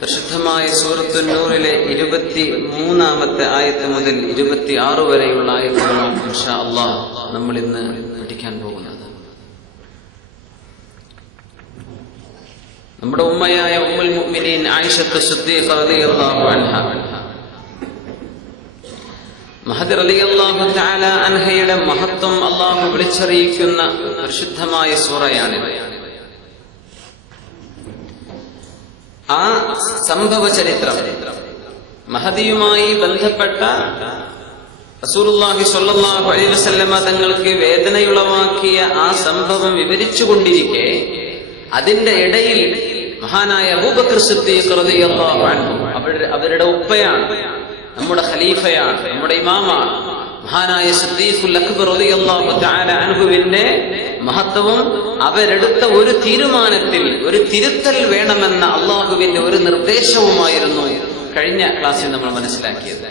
പരിശുദ്ധമായ സൂറത്തുൻ നൂറിലെ 23-ാമത്തെ ആയത്ത് മുതൽ 26 വരെയുള്ള ആയത്തുകളാണ് ഇൻഷാ അല്ലാഹ് നമ്മൾ ഇന്ന് പഠിക്കാൻ പോകുന്നത്. നമ്മുടെ ഉമ്മയായ ഉമ്മുൽ മുഅ്മിനീൻ ആയിഷത്ത് സിദ്ദീഖ റളിയല്ലാഹു അൻഹ, മഹദി റളിയല്ലാഹു തആല അൻഹയുടെ മഹത്വം അല്ലാഹു വിളിച്ചറിയിക്കുന്ന പരിശുദ്ധമായ സൂറയാണിത്. ആ സംഭവ ചരിത്രം, മഹദിയുമായി ബന്ധപ്പെട്ട റസൂലുള്ളാഹി സ്വല്ലല്ലാഹു അലൈഹി വസല്ലമ തങ്ങൾക്ക് വേദനയുളവാക്കിയ ആ സംഭവം വിവരിച്ചുകൊണ്ടിരിക്കെ അതിന്റെ ഇടയിൽ മഹാനായ അബൂബക്കർ സിദ്ദീഖ് റളിയല്ലാഹു അൻഹു, അവരുടെ ഉപ്പയാണ്, നമ്മുടെ ഖലീഫയാണ്, നമ്മുടെ ഇമാമാണ്, മഹാനായ സിദ്ദീഖുൽ അക്ബർ റളിയല്ലാഹു തആല അൻഹുവിന്റെ മഹത്വവും അവരെടുത്ത ഒരു തീരുമാനത്തിൽ ഒരു തിരുത്തൽ വേണമെന്ന അള്ളാഹുവിന്റെ ഒരു നിർദ്ദേശവുമായിരുന്നു കഴിഞ്ഞ ക്ലാസ്സിൽ നമ്മൾ മനസ്സിലാക്കിയത്.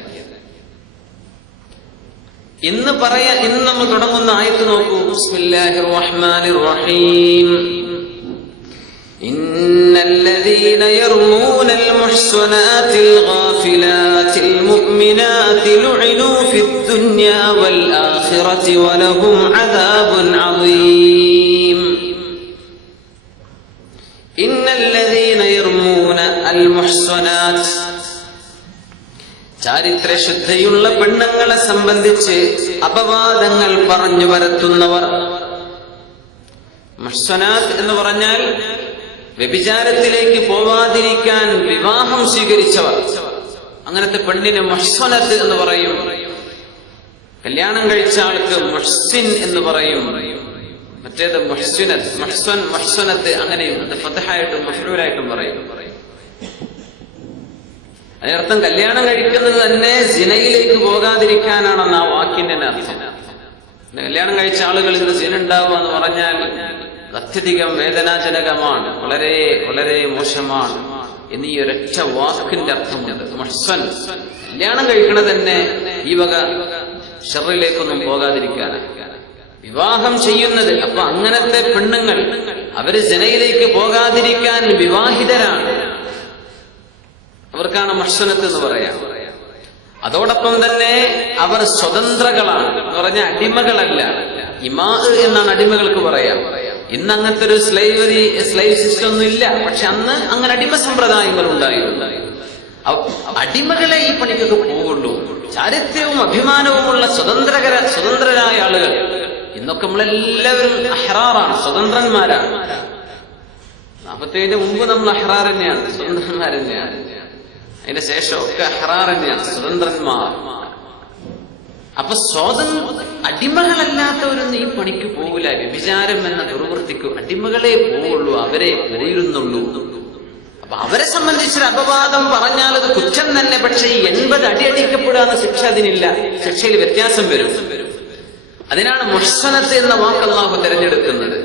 ഇന്ന് നമ്മൾ തുടങ്ങുന്ന ആയത്ത് നോക്കൂ. ബിസ്മില്ലാഹിർ റഹ്മാനിർ റഹീം. ഇന്നല്ലദീന യർമൂനൽ മുഹ്സനാതിൽ ഗാഫിലാതിൽ മുഅ്മിനാതി ലുഇനൂ ഫിദ് ദുനിയാ വൽ ആഖിറതി വലഹും അദാബുൻ അദീം. ഇന്നല്ലദീന യർമൂന അൽ മുഹ്സനാത്, ചാരിത്രശുദ്ധിയുള്ള പെണ്ണുങ്ങളെ സംബന്ധിച്ച് അപവാദങ്ങൾ പറഞ്ഞു വരുത്തുന്നവർ. മുഹ്സനാത്ത് എന്ന് പറഞ്ഞാൽ വ്യഭിചാരത്തിലേക്ക് പോവാതിരിക്കാൻ വിവാഹം സ്വീകരിച്ചവർ. അങ്ങനത്തെ പെണ്ണിന് മുഹ്സനത്ത് എന്ന് പറയും. കല്യാണം കഴിച്ച ആൾക്ക് മുഹ്സിൻ എന്ന് പറയും. മറ്റേത് മുഹ്സിനത്ത്, മുഹ്സനത്ത് അങ്ങനെയും ഫതഹായിട്ടും മഫ്ഊലായിട്ടും പറയും. അതിനർത്ഥം കല്യാണം കഴിക്കുന്നത് തന്നെ സിനയിലേക്ക് പോകാതിരിക്കാനാണെന്ന് ആ വാക്കിന്റെ അർത്ഥം. കല്യാണം കഴിച്ച ആളുകൾ ഇന്ന് സിന ഉണ്ടാവുക എന്ന് പറഞ്ഞാൽ അത്യധികം വേദനാജനകമാണ്, വളരെ വളരെ മോശമാണ് എന്നീ ഒരൊറ്റ വാക്കിന്റെ അർത്ഥമുണ്ട്. മുഹ്സൻ, കല്യാണം കഴിക്കണത് തന്നെ ഈ വക ഷർറിലേക്കൊന്നും പോകാതിരിക്കാനാണ്, വിവാഹം ചെയ്യുന്നത്. അപ്പൊ അങ്ങനത്തെ പെണ്ണുങ്ങൾ അവര് സിനയിലേക്ക് പോകാതിരിക്കാൻ വിവാഹിതരാണ്, അവർക്കാണ് മുഹ്സനത്ത് എന്ന് പറയാം. അതോടൊപ്പം തന്നെ അവർ സ്വതന്ത്രകളാണ് എന്ന് പറഞ്ഞ അടിമകളല്ല. ഇമാ എന്നാണ് അടിമകൾക്ക് പറയാം. ഇന്ന് അങ്ങനത്തെ ഒരു സ്ലൈവ് സിസ്റ്റം ഒന്നും ഇല്ല. പക്ഷെ അന്ന് അങ്ങനെ അടിമ സമ്പ്രദായങ്ങൾ ഉണ്ടായിരുന്നു. അടിമകളെ ഈ പണിക്കൊക്കെ പോവുള്ളൂ. ചാരിത്രവും അഭിമാനവുമുള്ള സ്വതന്ത്രരായ ആളുകൾ. ഇന്നൊക്കെ നമ്മളെല്ലാവരും അഹ്റാറാണ്, സ്വതന്ത്രന്മാരാണ്. 47 മുമ്പ് നമ്മൾ അഹ്റാർ തന്നെയാണ്, സ്വതന്ത്രന്മാർ തന്നെയാണ്. അതിന്റെ ശേഷമൊക്കെ അഹ്റാർ തന്നെയാണ്, സ്വതന്ത്രന്മാർ. അപ്പൊ അടിമകളല്ലാത്തവരൊന്നും ഈ പണിക്ക് പോകില്ല. വ്യഭിചാരം എന്ന ദുർവൃത്തിക്ക് അടിമകളെ പോവുള്ളൂ, അവരെ പോയിരുന്നുള്ളൂ. അപ്പൊ അവരെ സംബന്ധിച്ചൊരു അപവാദം പറഞ്ഞാൽ അത് കുറ്റം തന്നെ. പക്ഷെ ഈ 80 അടി അടിക്കപ്പെടാന്ന ശിക്ഷ അതിനില്ല, ശിക്ഷയിൽ വ്യത്യാസം വരും. അതിനാണ് മുഹ്സനത്ത് എന്ന വാക്ക് അല്ലാഹു തിരഞ്ഞെടുക്കുന്നത്.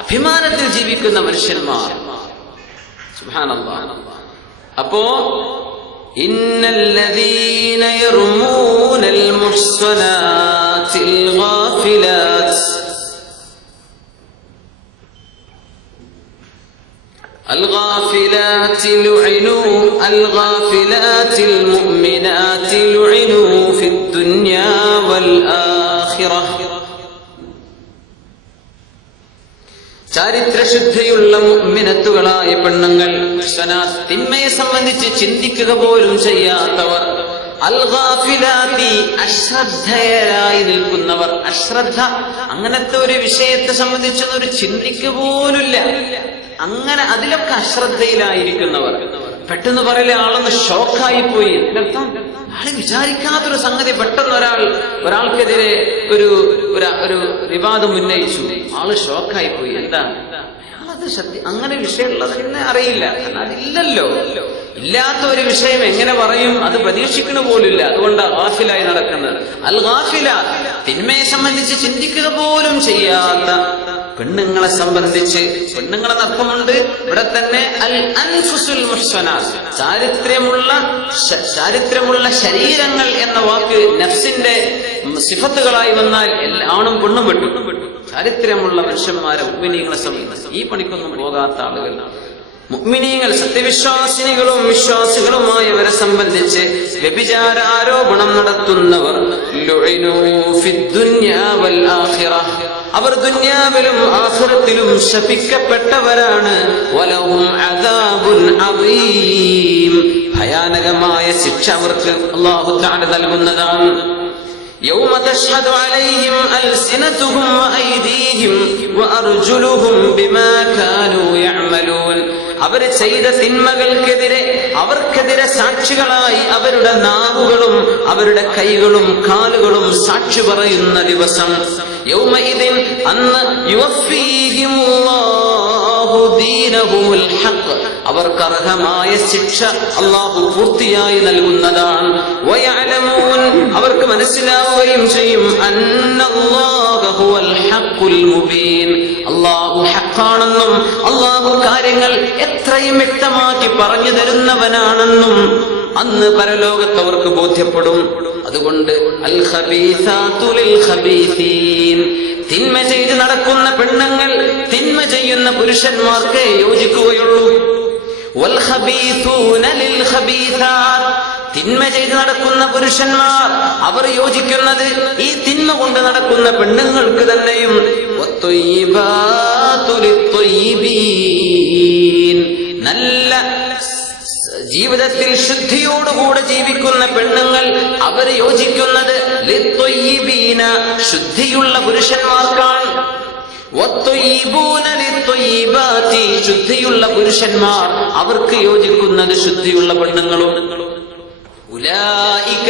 അഭിമാനത്തിൽ ജീവിക്കുന്ന മനുഷ്യന്മാർ. സുബ്ഹാനല്ലാഹ്. അപ്പോ ഇന്നല്ലദീന യർമൂനൽ മുഹ്സനാതിൽ ഗാഫിലാത് الغافلات المؤمنات لعنوا في الدنيا والآخرة. ചാരിത്രശുദ്ധിയുള്ള മുഅ്മിനത്തുകളായ പെണ്ണുങ്ങൾ, തിന്മയെ സംബന്ധിച്ച് ചിന്തിക്കുക പോലും ചെയ്യാത്തവർ, അൽ ഗാഫിലാത്തി, അശ്രദ്ധരായി നിൽക്കുന്നവർ. അശ്രദ്ധ, അങ്ങനത്തെ ഒരു വിഷയത്തെ സംബന്ധിച്ചൊന്നും ഒരു ചിന്തിക്കുക പോലുമില്ല, അങ്ങനെ അതിലൊക്കെ അശ്രദ്ധയിലായിരിക്കുന്നവർ. പെട്ടെന്ന് പറയലേ ആളൊന്ന് ഷോക്കായി പോയി. അതിനർത്ഥം ആള് വിചാരിക്കാത്തൊരു സംഗതി പെട്ടെന്ന് ഒരാൾക്കെതിരെ ഒരു വിവാദം ഉന്നയിച്ചു, ആള് ഷോക്കായി പോയി. എന്താ അയാളത് അങ്ങനെ വിഷയമുള്ളത് എന്നെ അറിയില്ല, അതില്ലല്ലോ. ഇല്ലാത്ത ഒരു വിഷയം എങ്ങനെ പറയും? അത് പ്രതീക്ഷിക്കണ പോലില്ല. അതുകൊണ്ടാണ് ഗാഫിലായി നടക്കുന്നത്. അൽ ഗാഫില, തിന്മയെ സംബന്ധിച്ച് ചിന്തിക്കുക പോലും ചെയ്യാത്ത പെണ്ണുങ്ങളെ സംബന്ധിച്ച്, പെണ്ണുങ്ങളെന്ന് അർത്ഥമുണ്ട് ഇവിടെ തന്നെ. അൽ അൻഫുസുൽ മുഹ്സനാത്ത്, ചാരിത്രമുള്ള ശരീരങ്ങൾ എന്ന വാക്ക് നഫ്സിന്റെ സിഫത്തുകളായി വന്നാൽ ആണും പെണ്ണും പെട്ടു. ചാരിത്രമുള്ള മനുഷ്യന്മാരെ, മുഅ്മിനീങ്ങളെ സംബന്ധിച്ച് ഈ പണിക്കൊന്നും പോകാത്ത ആളുകൾ, മുഅ്മിനീങ്ങൾ സത്യവിശ്വാസിനികളും വിശ്വാസികളുമായവരെ സംബന്ധിച്ച് വ്യഭിചാര ആരോപണം നടത്തുന്നവർ ലുഇനൂ ഫിദ്ദുനിയാ വൽ ആഖിറ, അവർ ദുനിയാവിലും ആഖിറത്തിലും ശപിക്കപ്പെട്ടവരാണ്. വലഹും അദാബുൻ അദീം, ഭയാനകമായ ശിക്ഷ അവർക്ക് അല്ലാഹു തആല നൽകുന്നതാണ്. യൗമ തശ്ഹദു അലൈഹിം അൽസിനതുഹും വഅയ്ദീഹിം വഅർജുലുഹും ബിമാ കാനൂ യഅമലൂൻ, അവർ ചെയ്ത തിന്മകൾക്കെതിരെ അവർക്കെതിരെ സാക്ഷികളായി അവരുടെ നാവുകളും അവരുടെ കൈകളും കാലുകളും സാക്ഷി പറയുന്ന ദിവസം. യൗമഇദിൻ, അന്ന് യുവഫീഹിമുല്ലാഹു ദീനഹുൽ ഹഖ്, അവർക്ക് അർഹമായ ശിക്ഷ അല്ലാഹു പൂർത്തിയായി നൽകുന്നതാണ്. വയഅലമൂൻ, അവർക്ക് മനസ്സിലാവുകയും ചെയ്യും അന്നല്ലാഹു ഹുവൽ ഹഖുൽ മുബീൻ, അല്ലാഹു ഹഖാണെന്നും അല്ലാഹു കാര്യങ്ങൾ എത്രയും വ്യക്തമാക്കി പറഞ്ഞു തരുന്നവനാണെന്നും അന്ന് പരലോകത്ത് അവർക്ക് ബോധ്യപ്പെടും. അതുകൊണ്ട് അൽ ഖബീസാതു ലിൽ ഖബീസീൻ, തിന്മ ചെയ്ത് നടക്കുന്ന പെണ്ണുങ്ങൾ തിന്മ ചെയ്യുന്ന പുരുഷന്മാർക്ക് യോജിക്കുകയുള്ളൂ. വൽ ഖബീസൂന ലിൽ ഖബീസാത്ത്, തിന്മ ചെയ്ത് നടക്കുന്ന പുരുഷന്മാർ അവർ യോജിക്കുന്നത് ഈ തിന്മ കൊണ്ട് നടക്കുന്ന പെണ്ണുങ്ങൾക്ക് തന്നെയും. വത്തൊയ്യിബാതു ലിത്തൊയ്യിബീൻ, നല്ല ജീവിതത്തിൽ ശുദ്ധിയോടുകൂടെ ജീവിക്കുന്ന പെണ്ണുങ്ങൾ അവർ യോജിക്കുന്നത് ലിത്തൊയ്യിബീന, ശുദ്ധിയുള്ള പുരുഷന്മാർക്കാണ്. വത്തൊയ്യിബൂന ലിത്തൊയ്യിബാതി, ശുദ്ധിയുള്ള പുരുഷന്മാർ അവർക്ക് യോജിക്കുന്നത് ശുദ്ധിയുള്ള പെണ്ണുങ്ങളും. ഉലൈക,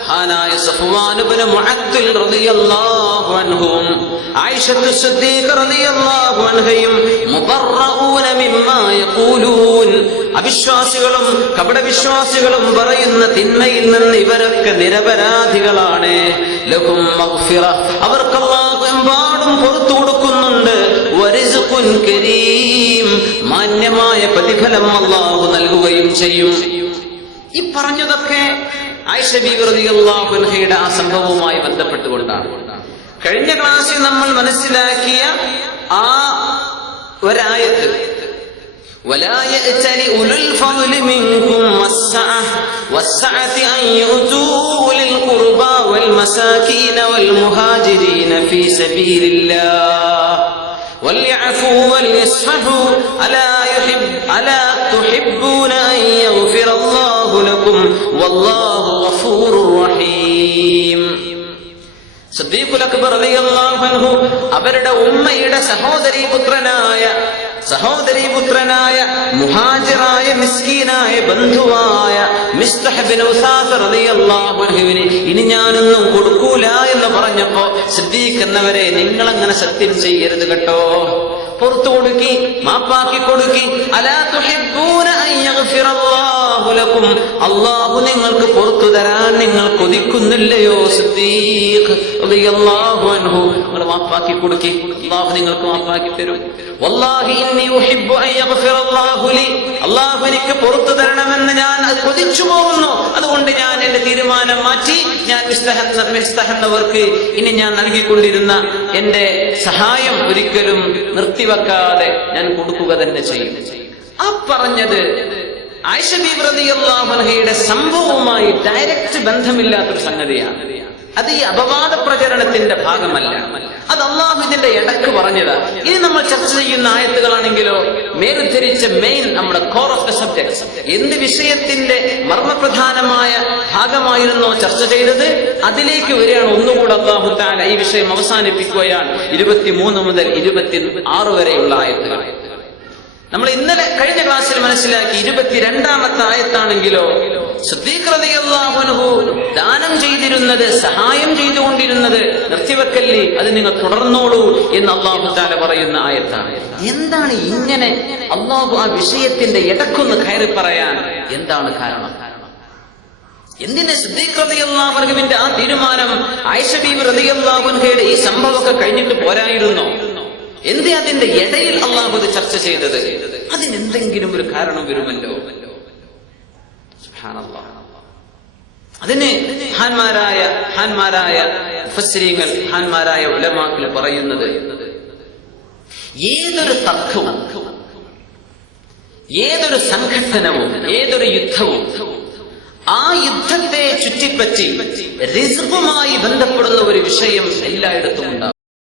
മഹാനായ സഫ്വാൻ ഇബ്നു മുഅത്തിൽ റളിയല്ലാഹു അൻഹും ആയിഷത്തു സിദ്ദീഖ റളിയല്ലാഹു അൻഹയും മുബറഊന മിമ്മാ യഖൂലൂൻ, അവിശ്വാസികളും കപടവിശ്വാസികളും പറയുന്ന തിന്മയിൽ നിന്ന് ഇവരൊക്കെ നിരപരാധികളാണ്. ലഹും മഗ്ഫിറ, അവർക്ക് അല്ലാഹു എമ്പാടും പുറത്തു കൊടുക്കുന്നുണ്ട്. വറിസ്ഖുൻ കരീം, മാന്യമായ പ്രതിഫലം അല്ലാഹു നൽകുകയും ചെയ്യും. ഈ പറഞ്ഞതൊക്കെ ആയിഷ ബീവി റളിയല്ലാഹു അൻഹയുടെ ആ സംഭവവുമായി ബന്ധപ്പെട്ടുകൊണ്ടാണ്. കഴിഞ്ഞ ക്ലാസ്സിൽ നമ്മൾ മനസ്സിലാക്കിയ ആ ഒരായത്ത്, ولا يأتل أولو الفضل منكم والسعة أن يؤتوا أولي القربى والمساكين والمهاجرين في سبيل الله وليعفوا وليصفحوا ألا تحبون أن يغفر الله لكم والله غفور رحيم. സിദ്ദീഖുൽ അക്ബർ റളിയല്ലാഹു അൻഹു അവരുടെ ഉമ്മയുടെ സഹോദരീപുത്രനായ മുഹാജിറായ മിസ്കീനായ ബന്ധുവായ മിസ്തഹ് ബിൻ ഉസാസ റളിയല്ലാഹു അൻഹുവിനെ ഇനി ഞാനൊന്നും കൊടുക്കൂല എന്ന് പറഞ്ഞപ്പോ സിദ്ദീഖ് എന്നവരെ, നിങ്ങളങ്ങനെ സത്യം ചെയ്യരുത് കേട്ടോ, പുറത്തു കൊടുക്കി, മാപ്പാക്കി കൊടുക്കി. അലാ തുഹിബ്ബൂന അൻ യഗ്ഫിറല്ലാഹു ലക്കും, അല്ലാഹു നിങ്ങൾക്ക് പുറത്തു തരാൻ നിങ്ങൾ കൊതിക്കുന്നില്ലയോ സിദ്ദീഖ് റളിയല്ലാഹു അൻഹു, നിങ്ങൾ മാപ്പാക്കി കൊടുക്കി, അല്ലാഹു നിങ്ങൾക്ക് മാപ്പാക്കി തരും. വല്ലാഹി ഇന്നി ഉഹിബ്ബു അൻ യഗ്ഫിറല്ലാഹു ലി, അല്ലാഹു എനിക്ക് പുറത്തു തരണമെന്ന് ഞാൻ കൊതിച്ചു പോകുന്നു. അതുകൊണ്ട് ഞാൻ എന്റെ തീരുമാനം മാറ്റി, ഞാൻ മിസ്തഹന്നവർക്ക് ഇനി ഞാൻ നൽകിക്കൊണ്ടിരുന്ന എന്റെ സഹായം ഒരിക്കലും നിർത്തിവെക്കാതെ ഞാൻ കൊടുക്കുക തന്നെ ചെയ്യും. ആ പറഞ്ഞത് ആയിഷ ബീവി റളിയല്ലാഹു അൻഹയുടെ സംഭവവുമായി ഡയറക്റ്റ് ബന്ധമില്ലാത്തൊരു സംഗതിയാണ്. അത് ഈ അപവാദ പ്രചരണത്തിന്റെ ഭാഗമല്ല, അത് അള്ളാഹു ഇതിന്റെ ഇടക്ക് പറഞ്ഞതാ. ഇനി നമ്മൾ ചർച്ച ചെയ്യുന്ന ആയത്തുകളാണെങ്കിലോ മേലുദ്ധരിച്ച മെയിൻ നമ്മുടെ കോർ ഓഫ് ദ സബ്ജക്ട്, എന്ത് വിഷയത്തിന്റെ മർമ്മപ്രധാനമായ ഭാഗമായിരുന്നോ ചർച്ച ചെയ്തത് അതിലേക്ക് വരികയാണ് ഒന്നുകൂടെ അല്ലാഹു തആല ഈ വിഷയം അവസാനിപ്പിക്കുകയാണ്. 23 മുതൽ 26 വരെയുള്ള ആയത്തുകൾ നമ്മൾ ഇന്നലെ കഴിഞ്ഞ ക്ലാസ്സിൽ മനസ്സിലാക്കി. 22ാമത്തെ ആയത്താണെങ്കിലോ സിദ്ദീഖ് റളിയല്ലാഹു അൻഹു ദാനം ചെയ്തിരുന്നത്, സഹായം ചെയ്തുകൊണ്ടിരുന്നത് നിർത്തിവെക്കല്ലേ, അത് നിങ്ങൾ തുടർന്നോളൂ എന്ന് അല്ലാഹു തആല പറയുന്ന ആയത്താണ്. എന്താണ് ഇങ്ങനെ അല്ലാഹു ആ വിഷയത്തിന്റെ ഇടക്കൊന്ന് കയറി പറയാൻ എന്താണ് കാരണം? എന്തിനെ സിദ്ദീഖ് റളിയല്ലാഹു അൻഹുവിന്റെ ആ തീരുമാനം ആയിഷ ബീവി റളിയല്ലാഹു അൻഹയുടെ ഈ സംഭവമൊക്കെ കഴിഞ്ഞിട്ട് പോരായിരുന്നോ? എന്തേ അതിന്റെ ഇടയിൽ അല്ലാഹു അത് ചർച്ച ചെയ്തത്? അതിനെന്തെങ്കിലും ഒരു കാരണം വരുമല്ലോ. സുബ്ഹാനല്ലാഹ്. അതിന് മഹാന്മാരായ മുഫസ്സിരീങ്ങൾ, മഹാന്മാരായ ഉലമാക്കൾ പറയുന്നത്, ഏതൊരു തർക്കവും ഏതൊരു സംഘട്ടനവും ഏതൊരു യുദ്ധവും ആ യുദ്ധത്തെ ചുറ്റിപ്പറ്റി റിസ്ഖുമായി ബന്ധപ്പെടുന്ന ഒരു വിഷയം എല്ലായിടത്തും ഉണ്ടാകും.